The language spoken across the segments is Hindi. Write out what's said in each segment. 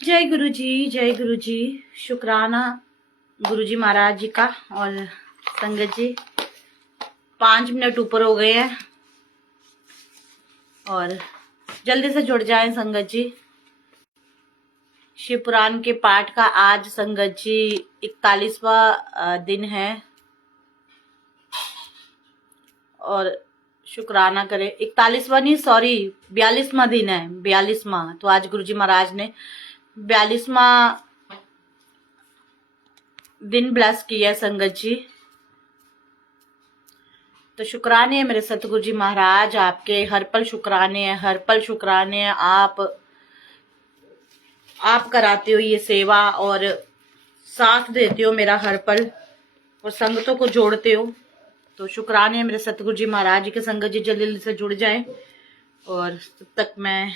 जय गुरु जी। शुक्राना गुरु जी महाराज जी का। और संगत जी 5 मिनट ऊपर हो गए हैं और जल्दी से जुड़ जाएं संगत जी। शिव पुराण के पाठ का आज संगत जी 41वां दिन है और शुक्राना करें। 41वां नहीं, सॉरी 42वां दिन है, 42वां। तो आज गुरु जी महाराज ने 42वां दिन ब्लेस किया है संगत जी। तो शुक्राने हैं मेरे सतगुरु जी महाराज, आपके हर पल शुक्राने हैं, हर पल शुक्राने हैं। आप कराते हो ये सेवा और साथ देते हो मेरा हर पल और संगतों को जोड़ते हो। तो शुक्राने हैं मेरे सतगुरु जी महाराज जी के। संगत जी जल्दी जल्दी से जुड़ जाएं और तब तक मैं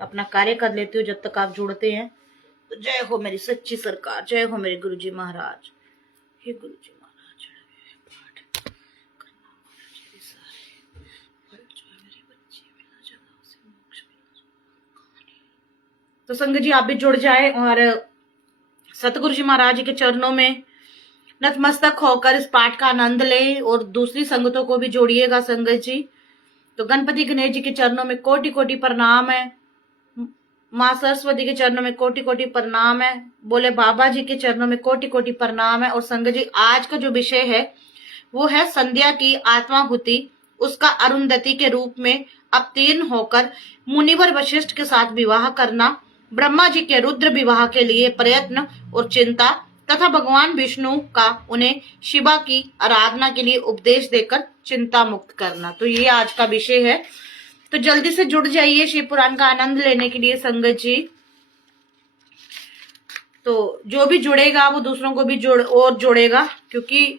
अपना कार्य कर लेती हूँ जब तक आप जुड़ते हैं। तो जय हो मेरी सच्ची सरकार, जय हो मेरे गुरु जी महाराज। हे गुरु जी महाराज, तो संगत जी आप भी जुड़ जाए और सतगुरु जी महाराज जी के चरणों में नतमस्तक होकर इस पाठ का आनंद ले और दूसरी संगतों को भी जोड़िएगा संगत जी। तो गणपति गणेश जी के चरणों में कोटि कोटि प्रणाम है, माँ सरस्वती के चरणों में कोटि कोटि प्रणाम है, बोले बाबा जी के चरणों में कोटि कोटि प्रणाम है। और संगत जी आज का जो विषय है वो है संध्या की आत्माहुति, उसका अरुंधति के रूप में अवतीर्ण होकर मुनिवर वशिष्ठ के साथ विवाह करना, ब्रह्मा जी के रुद्र विवाह के लिए प्रयत्न और चिंता, तथा भगवान विष्णु का उन्हें शिवा की आराधना के लिए उपदेश देकर चिंता मुक्त करना। तो ये आज का विषय है। तो जल्दी से जुड़ जाइए शिव पुराण का आनंद लेने के लिए संगत जी। तो जो भी जुड़ेगा वो दूसरों को भी जोड़ेगा, क्योंकि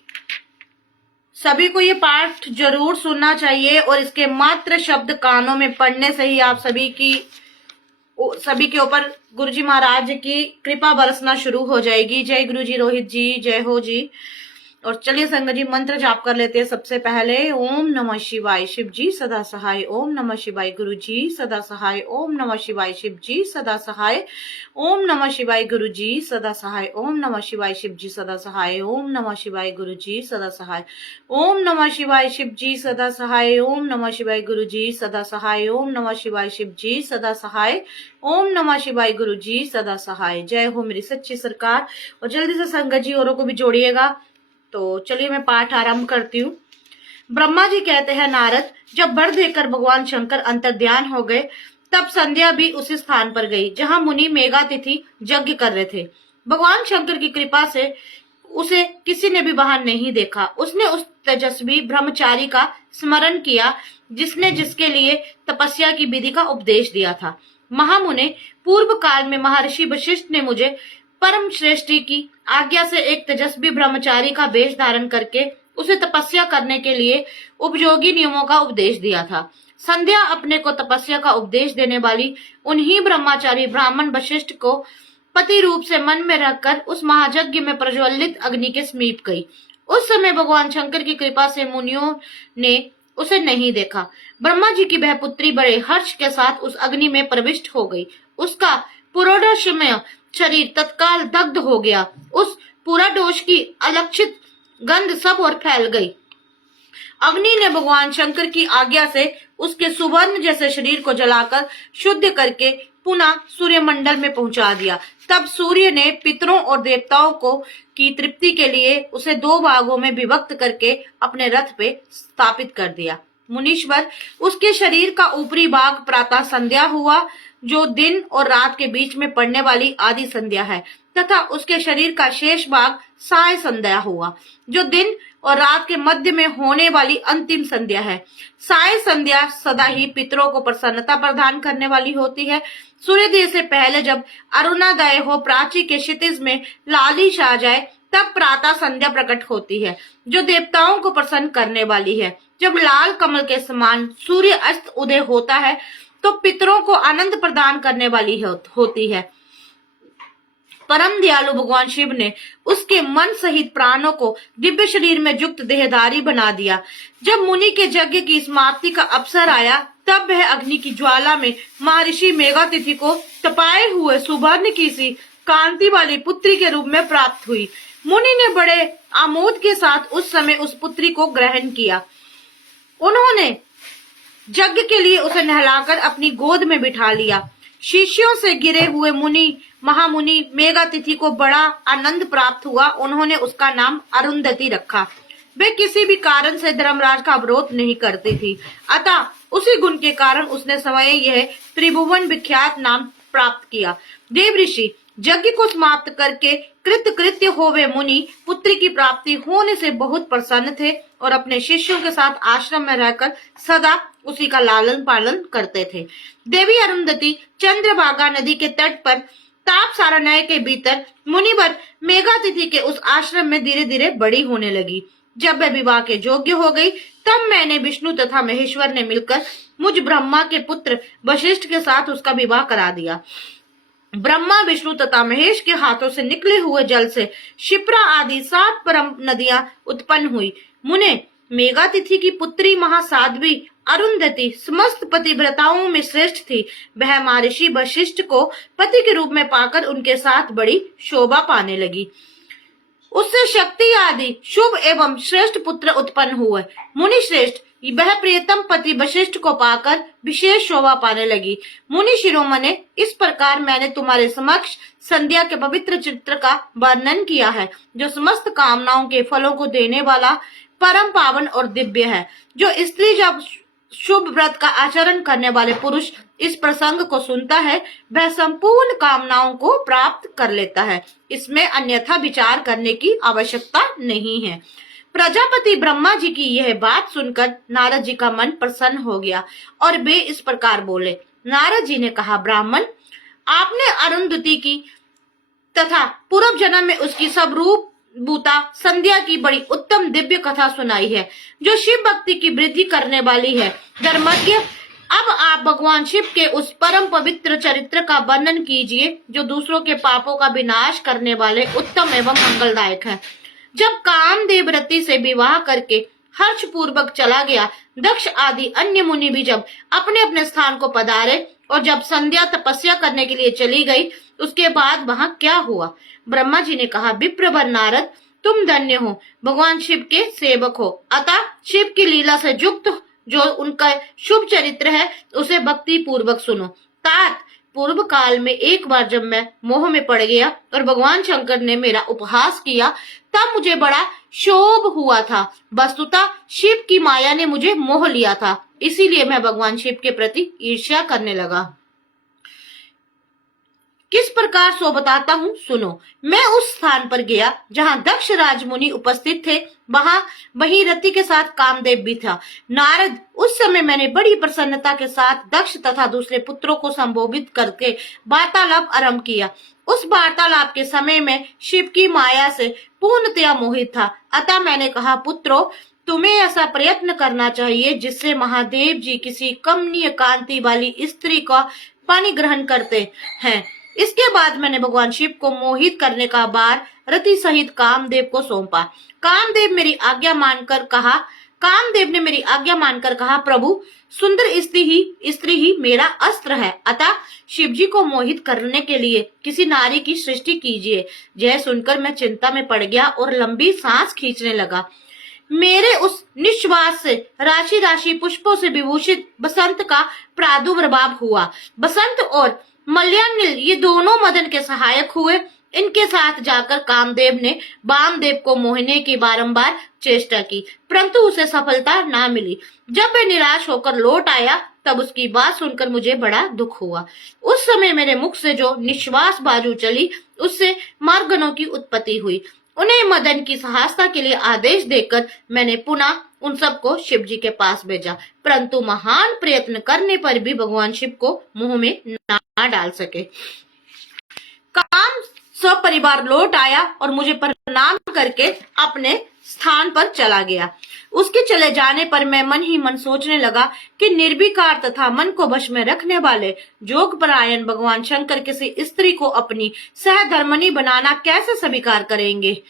सभी को ये पाठ जरूर सुनना चाहिए और इसके मात्र शब्द कानों में पढ़ने से ही आप सभी के ऊपर गुरु जी महाराज की कृपा बरसना शुरू हो जाएगी। जय गुरु जी रोहित जी, जय हो जी। और चलिए संगत जी मंत्र जाप कर लेते हैं। सबसे पहले ओम नमः शिवाय शिव जी सदा सहाय, ओम नमः शिवाय गुरु जी सदा सहाय, ओम नमः शिवाय शिव जी सदा सहाय, ओम नमः शिवाय गुरु जी सदा सहाय, ओम नमः शिवाय शिव जी सदा सहाय, ओम नमः शिवाय गुरु जी सदा सहाय, ओम नमः शिवाय शिव जी सदा सहाय, ओम नमः शिवाय गुरु जी सदा सहाय, ओम नमः शिवाय शिव जी सदा सहाय, ओम नमः शिवाय गुरु जी सदा सहाय। जय हो मेरी सच्ची सरकार। और जल्दी से संगत जी औरों को भी जोड़िएगा। तो चलिए मैं पाठ आरंभ करती हूँ। ब्रह्मा जी कहते हैं, नारद, जब वर देकर भगवान शंकर अंतर्ध्यान हो गए तब संध्या भी उसी स्थान पर गई जहां मुनि मेघातिथि यज्ञ कर रहे थे। भगवान शंकर की कृपा से उसे किसी ने भी वहां नहीं देखा। उसने उस तेजस्वी ब्रह्मचारी का स्मरण किया जिसने जिसके लिए तपस्या की विधि का उपदेश दिया था। महामुने, पूर्व काल में महर्षि वशिष्ठ ने मुझे परम श्रेष्ठी की आज्ञा से एक तेजस्वी ब्रह्मचारी का वेश धारण करके उसे तपस्या करने के लिए उपयोगी नियमों का उपदेश दिया था। संध्या अपने को तपस्या का उपदेश देने वाली उन्हीं ब्रह्मचारी ब्राह्मण वशिष्ठ को पति रूप से मन में रखकर उस महायज्ञ में प्रज्वलित अग्नि के समीप गई। उस समय भगवान शंकर की कृपा से मुनियों ने उसे नहीं देखा। ब्रह्मा जी की वह पुत्री बड़े हर्ष के साथ उस अग्नि में प्रविष्ट हो गई। उसका पुरोडोषमय शरीर तत्काल दग्ध हो गया। उस पुरोडोष की अलक्षित गंध सब ओर फैल गई। अग्नि ने भगवान शंकर की आज्ञा से उसके सुवर्ण जैसे शरीर को जलाकर शुद्ध करके पुनः सूर्यमंडल में पहुंचा दिया। तब सूर्य ने पितरों और देवताओं को की तृप्ति के लिए उसे 2 भागों में विभक्त करके अपने रथ पे स्थापित कर दिया। मुनीश्वर, उसके शरीर का ऊपरी भाग प्रातः संध्या हुआ, जो दिन और रात के बीच में पड़ने वाली आदि संध्या है, तथा उसके शरीर का शेष भाग साय संध्या हुआ, जो दिन और रात के मध्य में होने वाली अंतिम संध्या है। साय संध्या सदा ही पितरों को प्रसन्नता प्रदान करने वाली होती है। सूर्योदय से पहले जब अरुणोदय हो, प्राची के क्षितिज में लालिश आ जाए, तब प्रातः संध्या प्रकट होती है, जो देवताओं को प्रसन्न करने वाली है। जब लाल कमल के समान सूर्य अस्त उदय होता है तो पितरों को आनंद प्रदान करने वाली होती है। परम दयालु भगवान शिव ने उसके मन सहित प्राणों को दिव्य शरीर में युक्त देहधारी बना दिया। जब मुनि के यज्ञ की समाप्ति का अवसर आया तब वह अग्नि की ज्वाला में महर्षि मेघातिथि को तपाए हुए सुवर्ण की सी कांति वाली पुत्री के रूप में प्राप्त हुई। मुनि ने बड़े आमोद के साथ उस समय उस पुत्री को ग्रहण किया। उन्होंने यज्ञ के लिए उसे नहलाकर अपनी गोद में बिठा लिया। शिष्यों से गिरे हुए महामुनि मेघातिथि को बड़ा आनंद प्राप्त हुआ। उन्होंने उसका नाम अरुंधति रखा। वे किसी भी कारण से धर्मराज का विरोध नहीं करती थी, अतः उसी गुण के कारण उसने स्वयं यह त्रिभुवन विख्यात नाम प्राप्त किया। देव ऋषि यज्ञ को समाप्त करके कृतकृत्य होवे मुनि पुत्री की प्राप्ति होने से बहुत प्रसन्न थे और अपने शिष्यों के साथ आश्रम में रहकर सदा उसी का लालन पालन करते थे। देवी अरुंधति चंद्रभागा नदी के तट पर ताप सारनाय के भीतर मुनिवर मेघातिथि के उस आश्रम में धीरे धीरे बड़ी होने लगी। जब वह विवाह के योग्य हो गई तब मैंने विष्णु तथा महेश्वर ने मिलकर मुझ ब्रह्मा के पुत्र वशिष्ठ के साथ उसका विवाह करा दिया। ब्रह्मा विष्णु तथा महेश के हाथों से निकले हुए जल से क्षिप्रा आदि 7 परम नदियां उत्पन्न हुई। मुने मेघातिथि की पुत्री महासाध्वी अरुंधति समस्त पतिव्रताओं में श्रेष्ठ थी। वह महर्षि वशिष्ठ को पति के रूप में पाकर उनके साथ बड़ी शोभा पाने लगी। उससे शक्ति आदि शुभ एवं श्रेष्ठ पुत्र उत्पन्न हुए। मुनि श्रेष्ठ वह प्रियतम पति वशिष्ठ को पाकर विशेष शोभा पाने लगी। मुनि शिरोमणे, इस प्रकार मैंने तुम्हारे समक्ष संध्या के पवित्र चित्र का वर्णन किया है, जो समस्त कामनाओं के फलों को देने वाला परम पावन और दिव्य है। जो स्त्री जब शुभ व्रत का आचरण करने वाले पुरुष इस प्रसंग को सुनता है वह संपूर्ण कामनाओं को प्राप्त कर लेता है। इसमें अन्यथा विचार करने की आवश्यकता नहीं है। प्रजापति ब्रह्मा जी की यह बात सुनकर नारद जी का मन प्रसन्न हो गया और वे इस प्रकार बोले। नारद जी ने कहा, ब्राह्मण, आपने अरुंधति की तथा पूर्व जन्म में उसकी सब रूप बूता संध्या की बड़ी उत्तम दिव्य कथा सुनाई है, जो शिव भक्ति की वृद्धि करने वाली है। धर्मज्ञ, अब आप भगवान शिव के उस परम पवित्र चरित्र का वर्णन कीजिए, जो दूसरों के पापों का विनाश करने वाले उत्तम एवं मंगलदायक है। जब कामदेव रति से विवाह करके हर्ष पूर्वक चला गया, दक्ष आदि अन्य मुनि भी जब अपने अपने स्थान को पधारे और जब संध्या तपस्या करने के लिए चली गई, उसके बाद वहां क्या हुआ? ब्रह्मा जी ने कहा, विप्रवर नारद, तुम धन्य हो, भगवान शिव के सेवक हो, अतः शिव की लीला से युक्त जो उनका शुभ चरित्र है उसे भक्ति पूर्वक सुनो। तात, पूर्व काल में एक बार जब मैं मोह में पड़ गया और भगवान शंकर ने मेरा उपहास किया, तब मुझे बड़ा क्षोभ हुआ था। वस्तुतः शिव की माया ने मुझे मोह लिया था, इसीलिए मैं भगवान शिव के प्रति ईर्ष्या करने लगा। किस प्रकार सो बताता हूँ, सुनो। मैं उस स्थान पर गया जहाँ दक्ष राजमुनि उपस्थित थे। वहीं रति के साथ कामदेव भी था। नारद, उस समय मैंने बड़ी प्रसन्नता के साथ दक्ष तथा दूसरे पुत्रों को संबोधित करके वार्तालाप आरंभ किया। उस वार्तालाप के समय में शिव की माया से पूर्णतया मोहित था। अतः मैंने कहा, पुत्रों, तुम्हें ऐसा प्रयत्न करना चाहिए जिससे महादेव जी किसी कमनीय कांति वाली स्त्री का पानी ग्रहण करते हैं। इसके बाद मैंने भगवान शिव को मोहित करने का भार रति सहित कामदेव को सौंपा। कामदेव ने मेरी आज्ञा मानकर कहा, प्रभु, सुंदर स्त्री ही मेरा अस्त्र है, अतः शिव जी को मोहित करने के लिए किसी नारी की सृष्टि कीजिए। यह सुनकर मैं चिंता में पड़ गया और लंबी सांस खींचने लगा। मेरे उस निश्वास से राशि राशि पुष्पों से विभूषित बसंत का प्रादुर्भाव हुआ। बसंत और मल्यानिल ये दोनों मदन के सहायक हुए। इनके साथ जाकर कामदेव ने वामदेव को मोहने की बारंबार चेष्टा की, परंतु उसे सफलता ना मिली। जब वह निराश होकर लौट आया तब उसकी बात सुनकर मुझे बड़ा दुख हुआ। उस समय मेरे मुख से जो निश्वास बाजू चली उससे मार्गनों की उत्पत्ति हुई। उन्हें मदन की सहायता के लिए आदेश देकर मैंने पुनः उन सबको शिव जी के पास भेजा, परंतु महान प्रयत्न करने पर भी भगवान शिव को मुंह में ना डाल सके। काम सब परिवार लौट आया और मुझे प्रणाम करके अपने स्थान पर चला गया। उसके चले जाने पर मैं मन ही मन सोचने लगा कि निर्विकार तथा मन को वश में रखने वाले जोगपरायण भगवान शंकर किसी स्त्री को अपनी सहधर्मिणी बनाना कैसे स्वीकार करेंगे।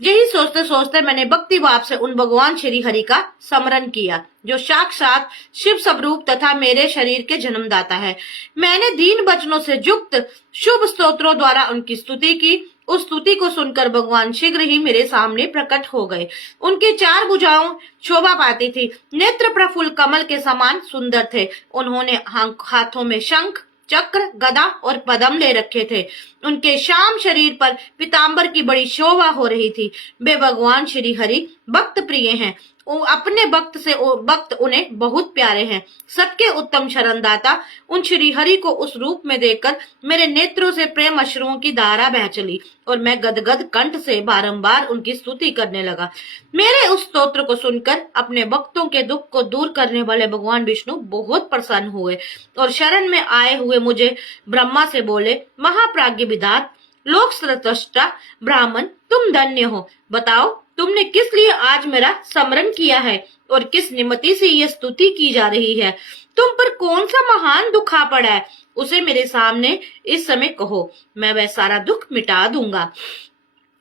यही सोचते सोचते मैंने भक्ति भाव से उन भगवान श्री हरि का स्मरण किया जो साक्षात शिव स्वरूप तथा मेरे शरीर के जन्मदाता है। मैंने दीन वचनों से युक्त शुभ स्तोत्रों द्वारा उनकी स्तुति की। उस स्तुति को सुनकर भगवान शीघ्र ही मेरे सामने प्रकट हो गए। उनकी चार भुजाओं शोभा पाती थी, नेत्र प्रफुल्ल कमल के समान सुंदर थे। उन्होंने हाथों में शंख, चक्र, गदा और पद्म ले रखे थे। उनके श्याम शरीर पर पीताम्बर की बड़ी शोभा हो रही थी। वे भगवान श्री हरि भक्त प्रिय हैं। अपने भक्त उन्हें बहुत प्यारे हैं। सबके उत्तम शरणदाता उन श्री हरि को उस रूप में देखकर मेरे नेत्रों से प्रेम अश्रुओं की धारा बह चली और मैं गदगद कंठ से बारंबार उनकी स्तुति करने लगा। मेरे उस स्तोत्र को सुनकर अपने भक्तों के दुख को दूर करने वाले भगवान विष्णु बहुत प्रसन्न हुए और शरण में आए हुए मुझे ब्रह्मा से बोले, महाप्राज्ञ विधात, लोक स्रष्टा ब्राह्मण, तुम धन्य हो। बताओ तुमने किस लिए आज मेरा स्मरण किया है और किस निमित्त से ये स्तुति की जा रही है। तुम पर कौन सा महान दुख आ पड़ा है, उसे मेरे सामने इस समय कहो, मैं वह सारा दुख मिटा दूंगा।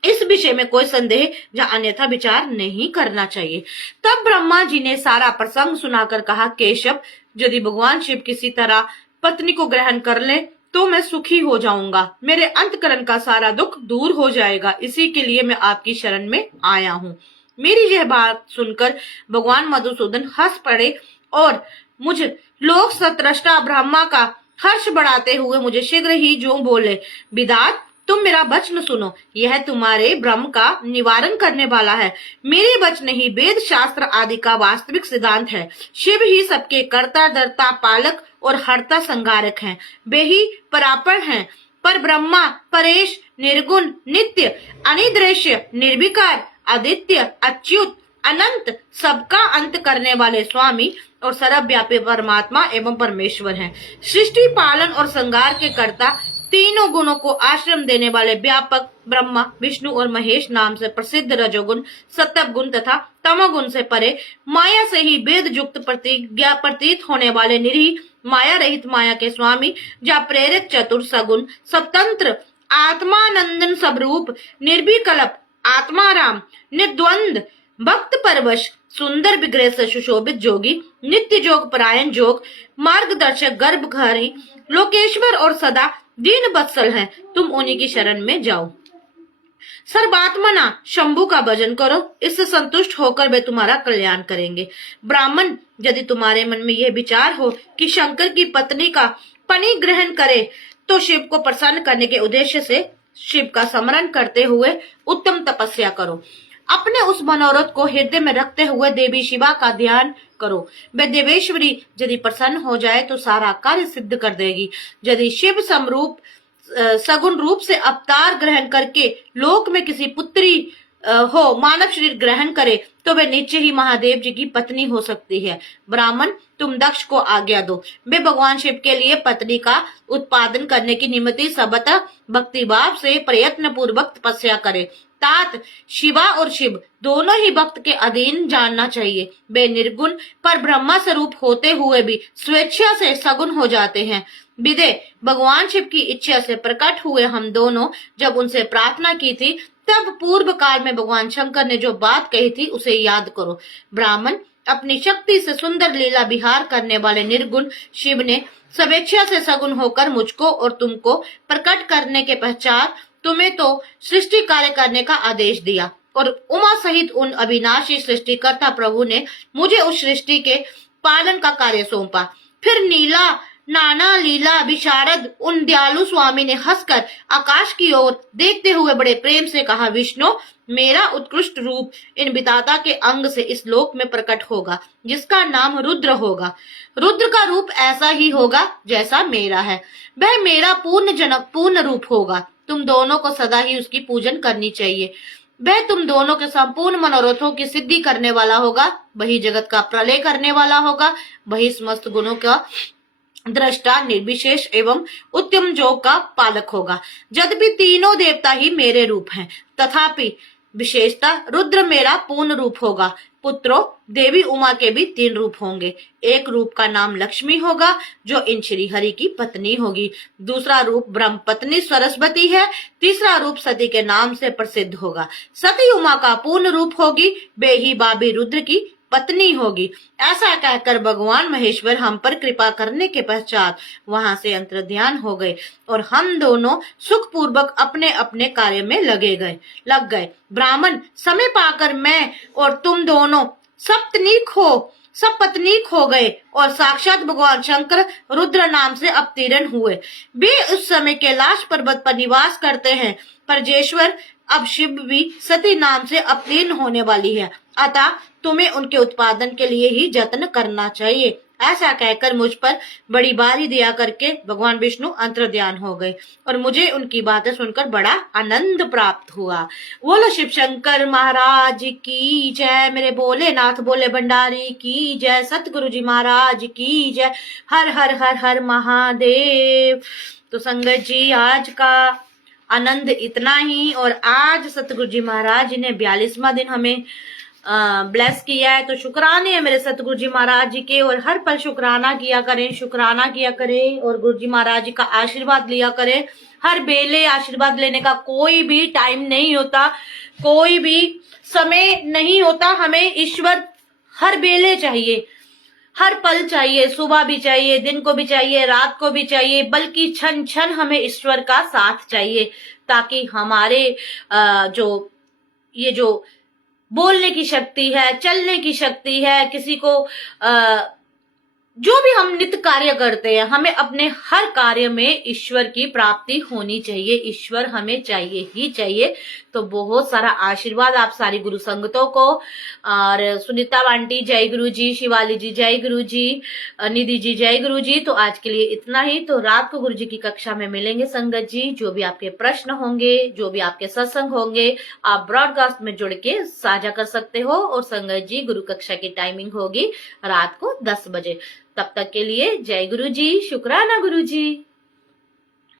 इस विषय में कोई संदेह या अन्यथा विचार नहीं करना चाहिए। तब ब्रह्मा जी ने सारा प्रसंग सुनाकर कहा, केशव, यदि भगवान शिव किसी तरह पत्नी को ग्रहण कर ले तो मैं सुखी हो जाऊंगा, मेरे अंतकरण का सारा दुख दूर हो जाएगा। इसी के लिए मैं आपकी शरण में आया हूँ। मेरी यह बात सुनकर भगवान मधुसूदन हंस पड़े और मुझे लोक सत्रष्टा ब्रह्मा का हर्ष बढ़ाते हुए मुझे शीघ्र ही जो बोले, विधात, तुम मेरा वचन सुनो, यह तुम्हारे भ्रम का निवारण करने वाला है। मेरे वचन ही वेद शास्त्र आदि का वास्तविक सिद्धांत है। शिव ही सबके कर्ता, दर्ता, पालक और हर्ता, संहारक हैं। वे ही परापर हैं। पर ब्रह्मा, परेश, निर्गुण, नित्य, अनिदृश्य, निर्विकार, आदित्य, अच्युत, अनंत, सबका अंत करने वाले स्वामी और सर्वव्यापी परमात्मा एवं परमेश्वर हैं। सृष्टि, पालन और संहार के कर्ता, तीनों गुणों को आश्रम देने वाले व्यापक ब्रह्मा, विष्णु और महेश नाम से प्रसिद्ध रजोगुण, सत्व गुण तथा तमोगुण से परे, माया से ही वेद युक्त प्रतीत होने वाले निरीह माया रहित माया के स्वामी, जा प्रेरक, चतुर, सगुण, स्वतंत्र, आत्मानंदन स्वरूप, निर्विकल्प, आत्माराम, निर्द्वंद, भक्त परवश, सुंदर विग्रह से सुशोभित जोगी, नित्य जोग परायण जोग मार्गदर्शक, गर्भधारी, लोकेश्वर और सदा दीन वत्सल हैं। तुम उन्हीं की शरण में जाओ। सर्वात्मना शंभु का भजन करो, इससे संतुष्ट होकर वे तुम्हारा कल्याण करेंगे। ब्राह्मण, यदि तुम्हारे मन में यह विचार हो कि शंकर की पत्नी का पनि ग्रहण करे तो शिव को प्रसन्न करने के उद्देश्य से शिव का स्मरण करते हुए उत्तम तपस्या करो। अपने उस मनोरथ को हृदय में रखते हुए देवी शिवा का ध्यान करो। वे देवेश्वरी यदि प्रसन्न हो जाए तो सारा कार्य सिद्ध कर देगी। यदि शिव समरूप सगुण रूप से अवतार ग्रहण करके लोक में किसी पुत्री हो मानव शरीर ग्रहण करे तो वे निश्चय ही महादेव जी की पत्नी हो सकती है। ब्राह्मण, तुम दक्ष को आज्ञा दो, वे भगवान शिव के लिए पत्नी का उत्पादन करने की निमित्त सबता भक्ति भाव से प्रयत्न पूर्वक तपस्या करे। तात, शिवा और शिव दोनों ही भक्त के अधीन जानना चाहिए। वे निर्गुण पर ब्रह्मा स्वरूप होते हुए भी स्वेच्छा से सगुण हो जाते हैं। विदे, भगवान शिव की इच्छा से प्रकट हुए हम दोनों जब उनसे प्रार्थना की थी तब पूर्व काल में भगवान शंकर ने जो बात कही थी उसे याद करो। ब्राह्मण, अपनी शक्ति से सुंदर लीला विहार करने वाले निर्गुण शिव ने स्वेच्छा से सगुण होकर मुझको और तुमको प्रकट करने के पश्चात तुम्हें तो सृष्टि कार्य करने का आदेश दिया और उमा सहित उन अविनाशी सृष्टिकर्ता प्रभु ने मुझे उस सृष्टि के पालन का कार्य सौंपा। फिर नीला नाना लीला विशारद उन दयालु स्वामी ने हंसकर आकाश की ओर देखते हुए बड़े प्रेम से कहा, विष्णु, मेरा उत्कृष्ट रूप इन विधाता के अंग से इस लोक में प्रकट होगा जिसका नाम रुद्र होगा। रुद्र का रूप ऐसा ही होगा जैसा मेरा है। वह मेरा पूर्ण रूप होगा। तुम दोनों को सदा ही उसकी पूजन करनी चाहिए। वह तुम दोनों के संपूर्ण मनोरथों की सिद्धि करने वाला होगा। वही जगत का प्रलय करने वाला होगा। वही समस्त गुणों का दृष्टा, निर्विशेष एवं उत्तम योग का पालक होगा। यद्यपि तीनों देवता ही मेरे रूप हैं, तथापि विशेषता रुद्र मेरा पूर्ण रूप होगा। पुत्रों, देवी उमा के भी 3 रूप होंगे। एक रूप का नाम लक्ष्मी होगा, जो इन श्री हरि की पत्नी होगी। दूसरा रूप ब्रह्म पत्नी सरस्वती है। तीसरा रूप सती के नाम से प्रसिद्ध होगा। सती उमा का पूर्ण रूप होगी, बेही बाबी रुद्र की पत्नी होगी। ऐसा कहकर भगवान महेश्वर हम पर कृपा करने के पश्चात वहां से अंतर्ध्यान हो गए और हम दोनों सुख पूर्वक अपने अपने कार्य में लग गए। ब्राह्मण, समय पाकर मैं और तुम दोनों सपत्नीक हो गए और साक्षात भगवान शंकर रुद्र नाम से अवतीर्ण हुए। वे उस समय कैलाश पर्वत पर निवास करते हैं। परजेश्वर, अब शिव भी सती नाम से अवतीर्ण होने वाली है, अतः तुम्हें उनके उत्पादन के लिए ही यत्न करना चाहिए। ऐसा कहकर मुझ पर बड़ी भारी दया करके भगवान विष्णु अंतर्ध्यान हो गए और मुझे उनकी बातें सुनकर बड़ा आनंद प्राप्त हुआ। बोलो शिव शंकर महाराज की जय, मेरे भोलेनाथ भोले भंडारी की जय, सतगुरु जी महाराज की जय। हर हर हर हर महादेव। तो संगत जी, आज का आनंद इतना ही। और आज सतगुरु जी महाराज जी ने 42वां दिन हमें ब्लेस किया है, तो शुक्राने है मेरे सतगुरु जी महाराज जी के। और हर पल शुक्राना किया करें और गुरु जी महाराज जी का आशीर्वाद लिया करें। हर बेले आशीर्वाद लेने का कोई भी टाइम नहीं होता, कोई भी समय नहीं होता। हमें ईश्वर हर बेले चाहिए, हर पल चाहिए, सुबह भी चाहिए, दिन को भी चाहिए, रात को भी चाहिए, बल्कि क्षण क्षण हमें ईश्वर का साथ चाहिए, ताकि हमारे जो बोलने की शक्ति है, चलने की शक्ति है, किसी को जो भी हम नित्य कार्य करते हैं, हमें अपने हर कार्य में ईश्वर की प्राप्ति होनी चाहिए। ईश्वर हमें चाहिए ही चाहिए। तो बहुत सारा आशीर्वाद आप सारी गुरु संगतों को। और सुनीता आंटी जय गुरु जी, शिवाली जी जय गुरु जी, निधि जी जय गुरु जी। तो आज के लिए इतना ही। तो रात को गुरु जी की कक्षा में मिलेंगे संगत जी। जो भी आपके प्रश्न होंगे, जो भी आपके सत्संग होंगे, आप ब्रॉडकास्ट में जुड़ के साझा कर सकते हो। और संगत जी, गुरु कक्षा की टाइमिंग होगी रात को 10 बजे। तब तक के लिए जय गुरु जी, शुक्राना गुरु जी।